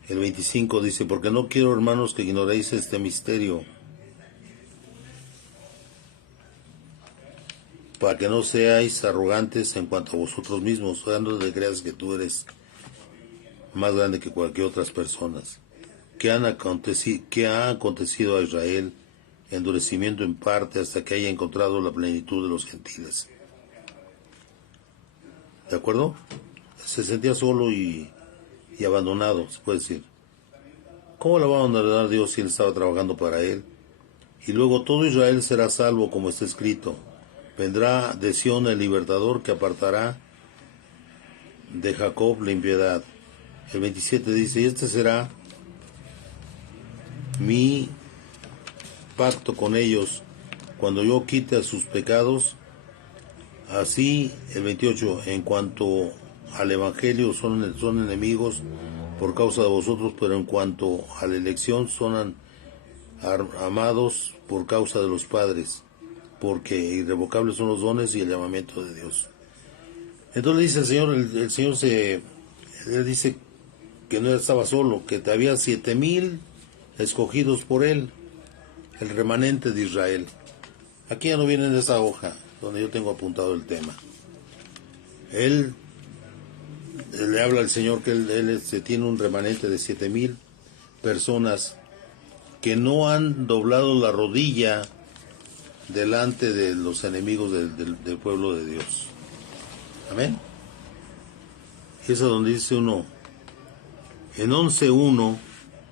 El 25 dice, porque no quiero, hermanos, que ignoréis este misterio, para que no seáis arrogantes en cuanto a vosotros mismos, o sea, no te creas que tú eres más grande que cualquier otras personas. ¿Qué ha acontecido a Israel? Endurecimiento en parte hasta que haya encontrado la plenitud de los gentiles. ¿De acuerdo? Se sentía solo y abandonado, se puede decir. ¿Cómo lo va a abandonar Dios si él estaba trabajando para él? Y luego todo Israel será salvo, como está escrito. Vendrá de Sión el libertador que apartará de Jacob la impiedad. El 27 dice, y este será mi pacto con ellos cuando yo quite a sus pecados. Así, el 28, en cuanto al evangelio son enemigos por causa de vosotros, pero en cuanto a la elección son amados por causa de los padres, porque irrevocables son los dones y el llamamiento de Dios. Entonces dice el Señor, el Señor él dice que no estaba solo, que había 7,000 escogidos por él, el remanente de Israel. Aquí ya no viene en esta hoja donde yo tengo apuntado el tema. Él le habla al Señor que él tiene un remanente de 7,000 personas que no han doblado la rodilla delante de los enemigos del pueblo de Dios. Amén. Y es a donde dice uno, en 11.1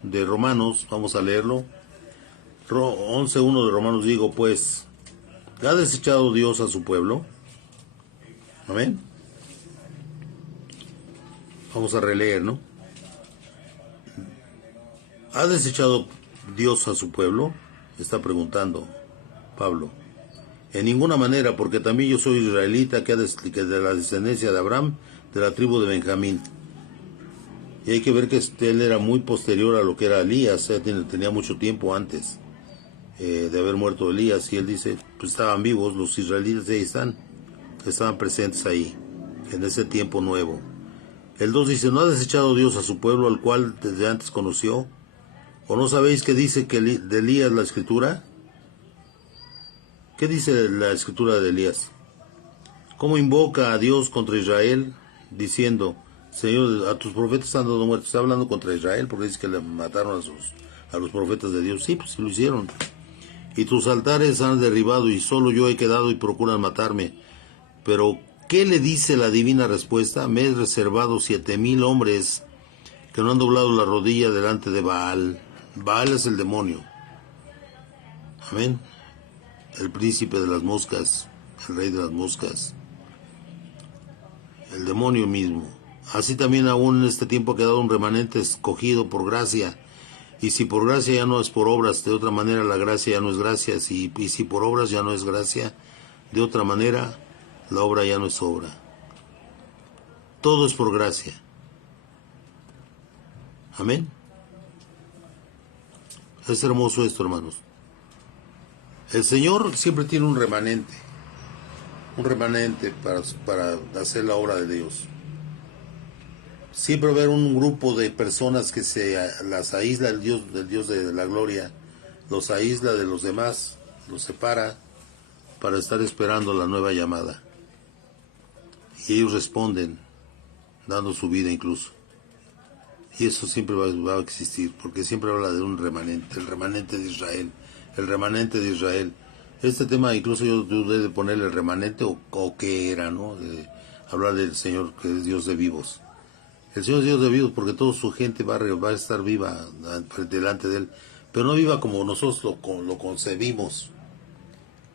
de Romanos, vamos a leerlo, 11.1 de Romanos, digo pues, ¿ha desechado Dios a su pueblo? Amén. Vamos a releer, ¿no? ¿Ha desechado Dios a su pueblo? Está preguntando Pablo. En ninguna manera, porque también yo soy israelita, que de la descendencia de Abraham, de la tribu de Benjamín. Y hay que ver que él era muy posterior a lo que era Elías, tenía mucho tiempo antes de haber muerto Elías, y él dice, pues estaban vivos, los israelitas ahí estaban presentes ahí, en ese tiempo nuevo. El 2 dice, ¿no ha desechado Dios a su pueblo, al cual desde antes conoció? ¿O no sabéis qué dice que de Elías la Escritura? ¿Qué dice la Escritura de Elías? ¿Cómo invoca a Dios contra Israel, diciendo, Señor, a tus profetas han dado muertos? Está hablando contra Israel, porque dice que le mataron a los profetas de Dios. Sí, pues sí lo hicieron. Y tus altares han derribado, y solo yo he quedado, y procuran matarme. Pero, ¿qué le dice la divina respuesta? Me he reservado 7,000 hombres que no han doblado la rodilla delante de Baal. Baal es el demonio. Amén. El príncipe de las moscas, el rey de las moscas, el demonio mismo. Así también aún en este tiempo ha quedado un remanente escogido por gracia. Y si por gracia ya no es por obras, de otra manera la gracia ya no es gracia. Y si por obras ya no es gracia, de otra manera la obra ya no es obra. Todo es por gracia. Amén. Es hermoso esto, hermanos. El Señor siempre tiene un remanente para hacer la obra de Dios. Siempre va a haber un grupo de personas que las aísla del Dios de la gloria, los aísla de los demás, los separa para estar esperando la nueva llamada. Y ellos responden, dando su vida incluso. Y eso siempre va a existir, porque siempre habla de un remanente, el remanente de Israel, el remanente de Israel. Este tema incluso yo dudé de ponerle el remanente o qué era, ¿no? De hablar del Señor que es Dios de vivos. El Señor es Dios de vivos porque toda su gente va a estar viva delante de Él, pero no viva como nosotros lo concebimos,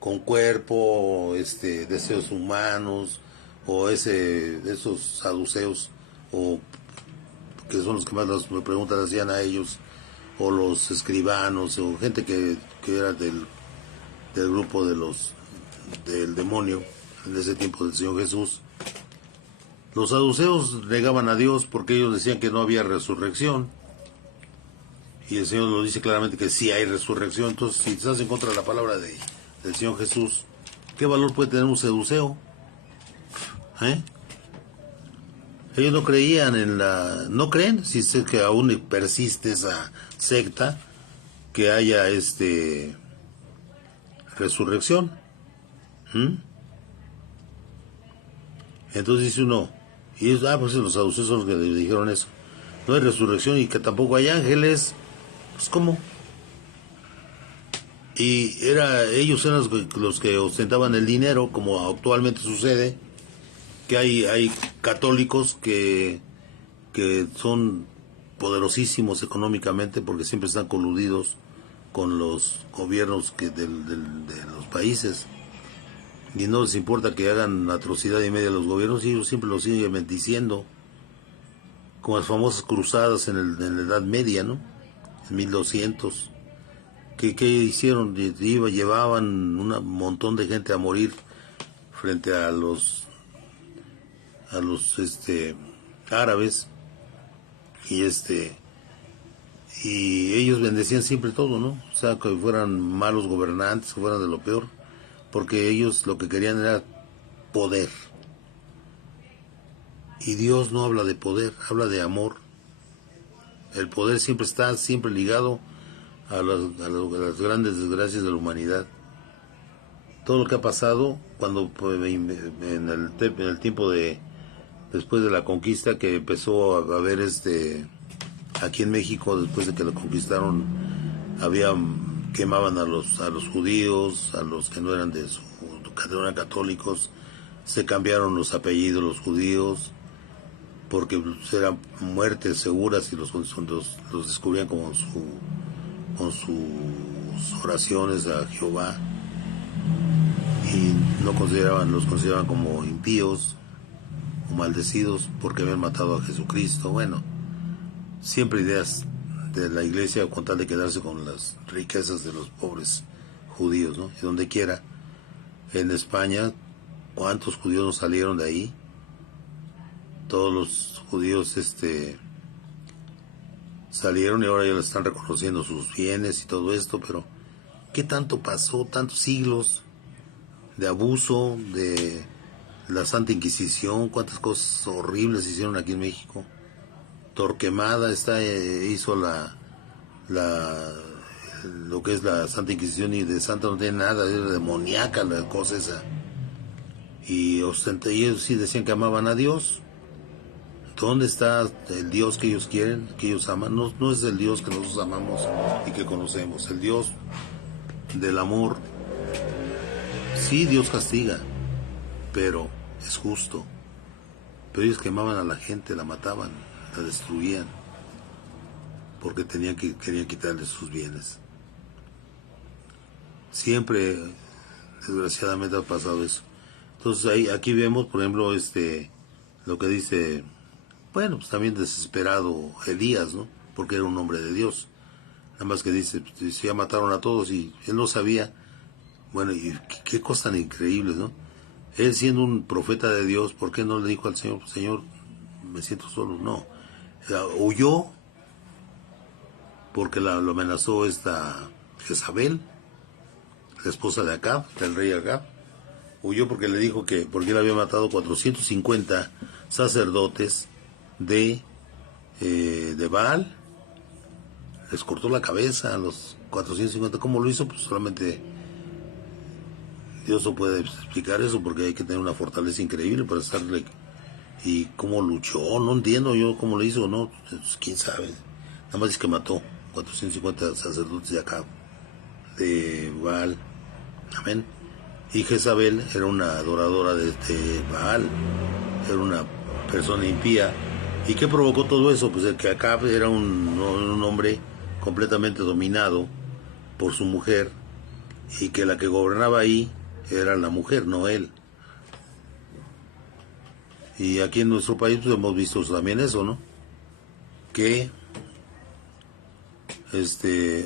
con cuerpo, deseos humanos, o esos saduceos, o que son los que más las preguntas hacían a ellos, o los escribanos, o gente que era del grupo del demonio, en ese tiempo del Señor Jesús. Los saduceos negaban a Dios porque ellos decían que no había resurrección, y el Señor lo dice claramente que sí hay resurrección. Entonces, si estás en contra de la palabra del Señor Jesús, ¿qué valor puede tener un saduceo? Ellos no creían no creen, si es que aún persiste esa secta, que haya resurrección. Entonces dice uno, y pues los saduceos son los que le dijeron eso, no hay resurrección y que tampoco hay ángeles. Pues ¿cómo? Y ellos eran los que ostentaban el dinero, como actualmente sucede, que hay católicos que son poderosísimos económicamente porque siempre están coludidos con los gobiernos de los países, y no les importa que hagan atrocidad y media los gobiernos, y ellos siempre los siguen bendiciendo, como las famosas cruzadas en la Edad Media, ¿no? En 1200, que hicieron, llevaban un montón de gente a morir frente a los árabes, y ellos bendecían siempre todo, ¿no? O sea, que fueran malos gobernantes, que fueran de lo peor, porque ellos lo que querían era poder. Y Dios no habla de poder, habla de amor. El poder siempre está ligado a las grandes desgracias de la humanidad. Todo lo que ha pasado cuando en el tiempo después de la conquista, que empezó a haber Aquí en México, después de que lo conquistaron, quemaban a los judíos, a los que no eran de su no eran católicos, se cambiaron los apellidos los judíos, porque eran muertes seguras y los descubrían con sus oraciones a Jehová, y los consideraban como impíos o maldecidos porque habían matado a Jesucristo. Bueno, siempre ideas de la iglesia con tal de quedarse con las riquezas de los pobres judíos, ¿no? Y donde quiera, en España, ¿cuántos judíos no salieron de ahí? Todos los judíos salieron y ahora ya le están reconociendo sus bienes y todo esto, pero ¿qué tanto pasó? Tantos siglos de abuso, de la Santa Inquisición, cuántas cosas horribles hicieron aquí en México. Torquemada hizo lo que es la Santa Inquisición, y de santa no tiene nada, era demoníaca la cosa esa. Y ellos sí decían que amaban a Dios. ¿Dónde está el Dios que ellos quieren, que ellos aman? No es el Dios que nosotros amamos y que conocemos. El Dios del amor. Sí, Dios castiga, pero es justo. Pero ellos quemaban a la gente, la mataban, la destruían, porque querían quitarles sus bienes. Siempre, desgraciadamente, ha pasado eso. Entonces aquí vemos, por ejemplo, lo que dice, bueno, pues también desesperado Elías, ¿no? Porque era un hombre de Dios. Nada más que dice, pues, ya mataron a todos y él no sabía. Bueno, y qué cosas tan increíbles, ¿no? Él siendo un profeta de Dios, ¿por qué no le dijo al Señor, Señor, me siento solo? No. Huyó porque lo amenazó esta Jezabel, la esposa de Acab, del rey Acab. Huyó porque le dijo porque él había matado 450 sacerdotes de Baal. Les cortó la cabeza a los 450. ¿Cómo lo hizo? Pues solamente Dios no puede explicar eso, porque hay que tener una fortaleza increíble para estarle. Y cómo luchó, no entiendo yo cómo lo hizo, ¿no? Pues, quién sabe. Nada más es que mató 450 sacerdotes de acá, de Baal. Amén. Y Jezabel era una adoradora de Baal, era una persona impía. ¿Y qué provocó todo eso? Pues el que Acab era un hombre completamente dominado por su mujer, y que la que gobernaba ahí era la mujer, no él. Y aquí en nuestro país pues, hemos visto también eso, ¿no? Que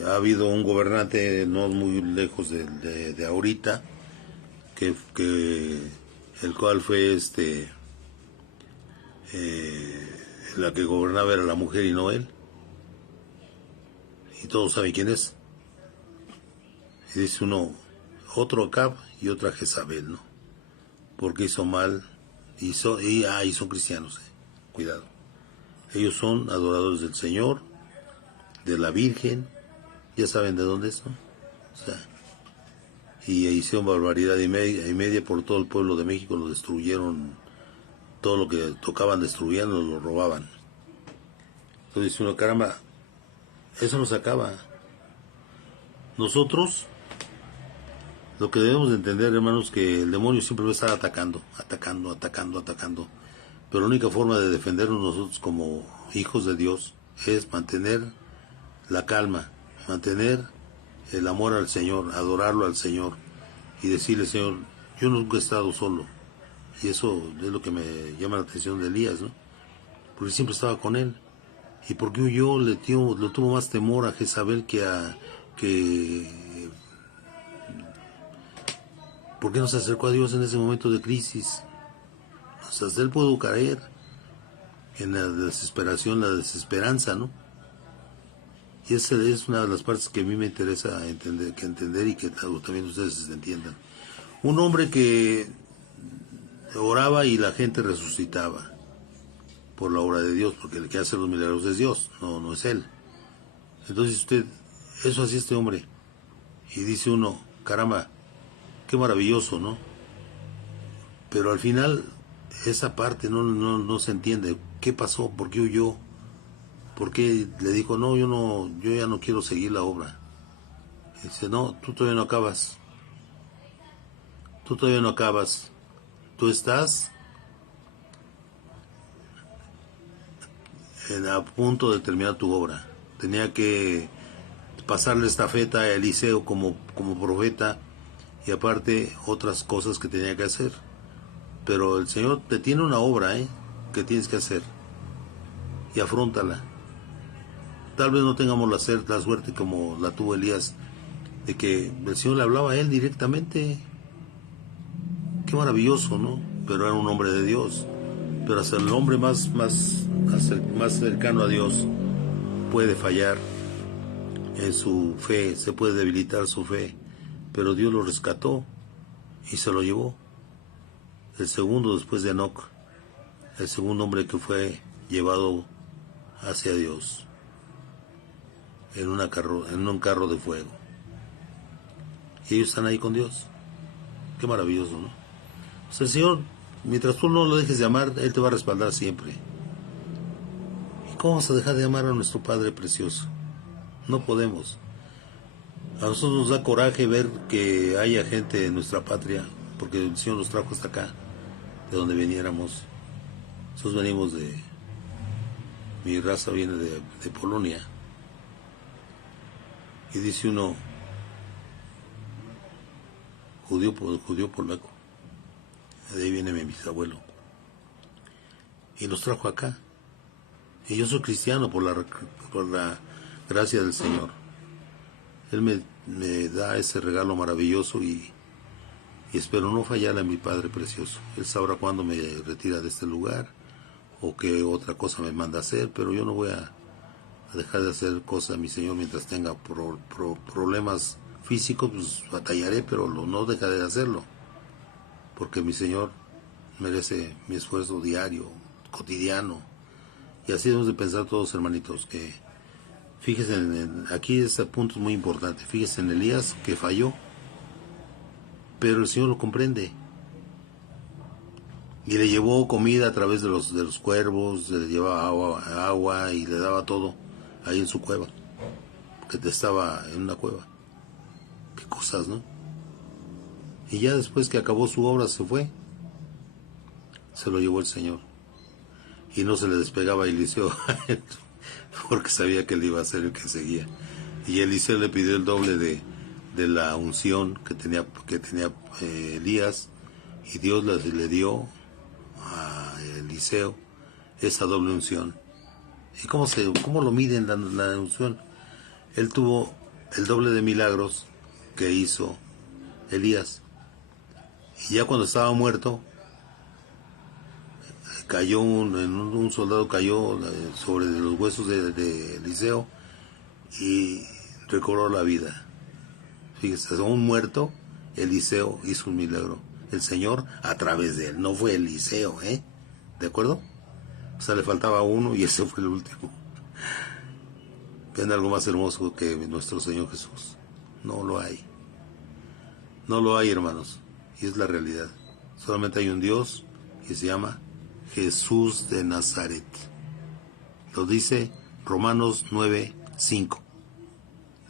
ha habido un gobernante no muy lejos de ahorita, que el cual fue la que gobernaba era la mujer y no él. Y todos saben quién es. Y dice uno, otro Acab y otra Jezabel, ¿no? Porque hizo mal, y son cristianos, cuidado. Ellos son adoradores del Señor, de la Virgen, ya saben de dónde es, ¿no? O sea, y hicieron barbaridad y media por todo el pueblo de México, lo destruyeron, todo lo que tocaban destruían, lo robaban. Entonces dice uno, caramba, eso nos acaba. Nosotros, lo que debemos de entender, hermanos, que el demonio siempre va a estar atacando. Pero la única forma de defendernos nosotros como hijos de Dios es mantener la calma, mantener el amor al Señor, adorarlo al Señor y decirle, Señor, yo nunca he estado solo. Y eso es lo que me llama la atención de Elías, ¿no? Porque siempre estaba con él. ¿Y por qué huyó? Le tuvo más temor a Jezabel ¿por qué no se acercó a Dios en ese momento de crisis? O sea, él pudo caer en la desesperación, la desesperanza, ¿no? Y esa es una de las partes que a mí me interesa entender y que también ustedes entiendan. Un hombre que oraba y la gente resucitaba por la obra de Dios, porque el que hace los milagros es Dios, no es él. Entonces eso hacía este hombre. Y dice uno, caramba, qué maravilloso, ¿no? Pero al final esa parte no se entiende. ¿Qué pasó? ¿Por qué huyó? Porque le dijo, no, yo ya no quiero seguir la obra. Dice, no, tú todavía no acabas. Tú todavía no acabas. Tú estás a punto de terminar tu obra. Tenía que pasarle estafeta a Eliseo como profeta y aparte otras cosas que tenía que hacer. Pero el Señor te tiene una obra, que tienes que hacer y afróntala. Tal vez no tengamos la suerte como la tuvo Elías, de que el Señor le hablaba a él directamente. Qué maravilloso, ¿no? Pero era un hombre de Dios. Pero hasta el hombre más cercano a Dios puede fallar en su fe, se puede debilitar su fe. Pero Dios lo rescató y se lo llevó. El segundo después de Enoc, el segundo hombre que fue llevado hacia Dios en un carro de fuego. Y ellos están ahí con Dios. Qué maravilloso, ¿no? O sea, el Señor, mientras tú no lo dejes de amar, Él te va a respaldar siempre. ¿Y cómo vamos a dejar de amar a nuestro Padre precioso? No podemos. A nosotros nos da coraje ver que haya gente en nuestra patria, porque el Señor nos trajo hasta acá, de donde viniéramos. Nosotros venimos mi raza viene de Polonia. Y dice uno, judío polaco. De ahí viene mi bisabuelo. Y nos trajo acá. Y yo soy cristiano por la gracia del Señor. Él me da ese regalo maravilloso y espero no fallarle a mi Padre precioso. Él sabrá cuándo me retira de este lugar o qué otra cosa me manda a hacer, pero yo no voy a dejar de hacer cosas a mi Señor mientras tenga problemas físicos, pues batallaré, pero no dejaré de hacerlo, porque mi Señor merece mi esfuerzo diario, cotidiano, y así debemos de pensar todos, hermanitos, que fíjense aquí este punto es muy importante. Fíjense en Elías, que falló, pero el Señor lo comprende y le llevó comida a través de los cuervos, le llevaba agua y le daba todo ahí en su cueva, porque estaba en una cueva. Qué cosas, ¿no? Y ya después que acabó su obra se fue, se lo llevó el Señor y no se le despegaba a Eliseo porque sabía que él iba a ser el que seguía. Y Eliseo le pidió el doble de la unción que tenía Elías, y Dios le dio a Eliseo esa doble unción. ¿Y cómo lo miden la unción? Él tuvo el doble de milagros que hizo Elías, y ya cuando estaba muerto cayó un soldado cayó sobre los huesos de Eliseo y recobró la vida. Fíjese, aún muerto, Eliseo hizo un milagro. El Señor a través de él, no fue Eliseo, ¿de acuerdo? O sea, le faltaba uno y ese fue el último. ¿Ven algo más hermoso que nuestro Señor Jesús? No lo hay. No lo hay, hermanos. Y es la realidad. Solamente hay un Dios que se llama Jesús de Nazaret. Lo dice Romanos 9:5.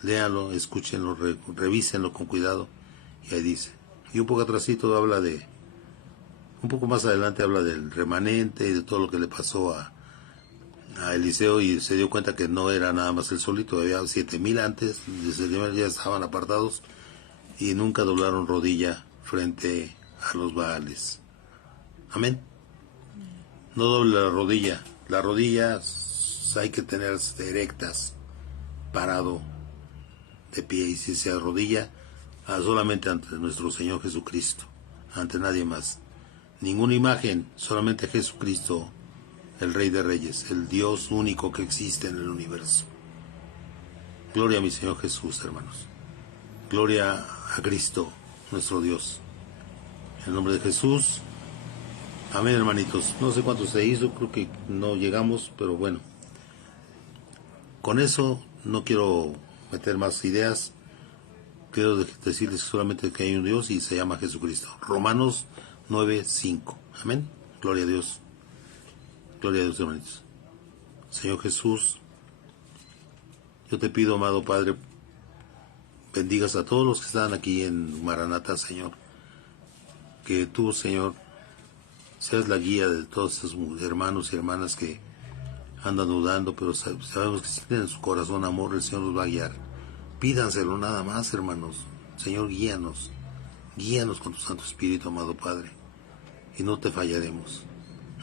Léanlo, escúchenlo, revísenlo con cuidado. Y ahí dice. Y un poco atrásito habla un poco más adelante habla del remanente y de todo lo que le pasó a Eliseo, y se dio cuenta que no era nada más el solito, había 7,000 antes, ya estaban apartados y nunca doblaron rodilla frente a los Baales. Amén. No doble las rodillas hay que tenerlas erectas, parado, de pie, y si se arrodilla solamente ante nuestro Señor Jesucristo, ante nadie más, ninguna imagen, solamente Jesucristo, el Rey de Reyes, el Dios único que existe en el universo. Gloria a mi Señor Jesús, hermanos. Gloria a Cristo, nuestro Dios. En el nombre de Jesús. Amén, hermanitos. No sé cuánto se hizo, creo que no llegamos, pero bueno. Con eso no quiero meter más ideas. Quiero decirles solamente que hay un Dios y se llama Jesucristo. Romanos 9:5. Amén. Gloria a Dios. Gloria a Dios, hermanitos. Señor Jesús, Yo te pido, amado Padre, bendigas a todos los que están aquí en Maranata, Señor. Que tú, Señor, seas la guía de todos estos hermanos y hermanas que andan dudando, pero sabemos que si tienen en su corazón amor, el Señor los va a guiar. Pídanselo nada más, hermanos. Señor, guíanos. Guíanos con tu Santo Espíritu, amado Padre. Y no te fallaremos.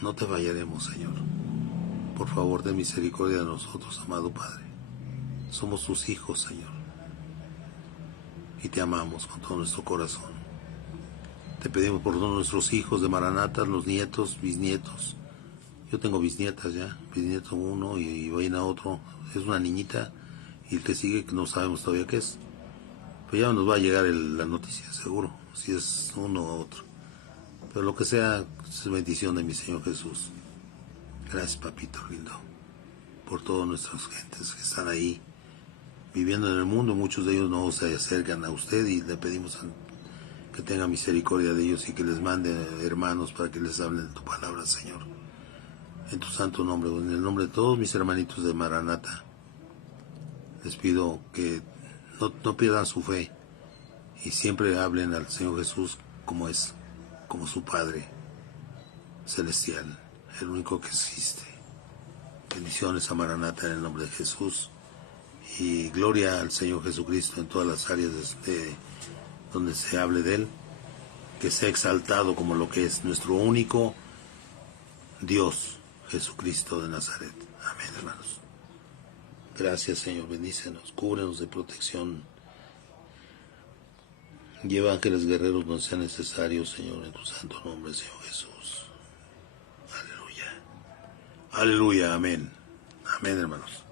No te fallaremos, Señor. Por favor, ten misericordia de nosotros, amado Padre. Somos tus hijos, Señor. Y te amamos con todo nuestro corazón. Te pedimos por todos nuestros hijos de Maranata, los nietos, bisnietos. Yo tengo bisnietas ya, bisnieto uno y vaina a otro. Es una niñita y el que sigue que no sabemos todavía qué es. Pero ya nos va a llegar la noticia, seguro, si es uno o otro. Pero lo que sea, es bendición de mi Señor Jesús. Gracias, papito lindo, por todas nuestras gentes que están ahí viviendo en el mundo. Muchos de ellos no se acercan a usted y le pedimos que tenga misericordia de ellos y que les mande hermanos para que les hablen de tu palabra, Señor. En tu santo nombre, en el nombre de todos mis hermanitos de Maranata, les pido que no pierdan su fe y siempre hablen al Señor Jesús como es, como su Padre celestial, el único que existe. Bendiciones a Maranata en el nombre de Jesús y gloria al Señor Jesucristo en todas las áreas donde se hable de Él, que sea exaltado como lo que es nuestro único Dios, Jesucristo de Nazaret. Amén, hermanos. Gracias, Señor, bendícenos, cúbrenos de protección. Lleva ángeles guerreros donde sea necesario, Señor, en tu santo nombre, Señor Jesús. Aleluya. Aleluya, amén. Amén, hermanos.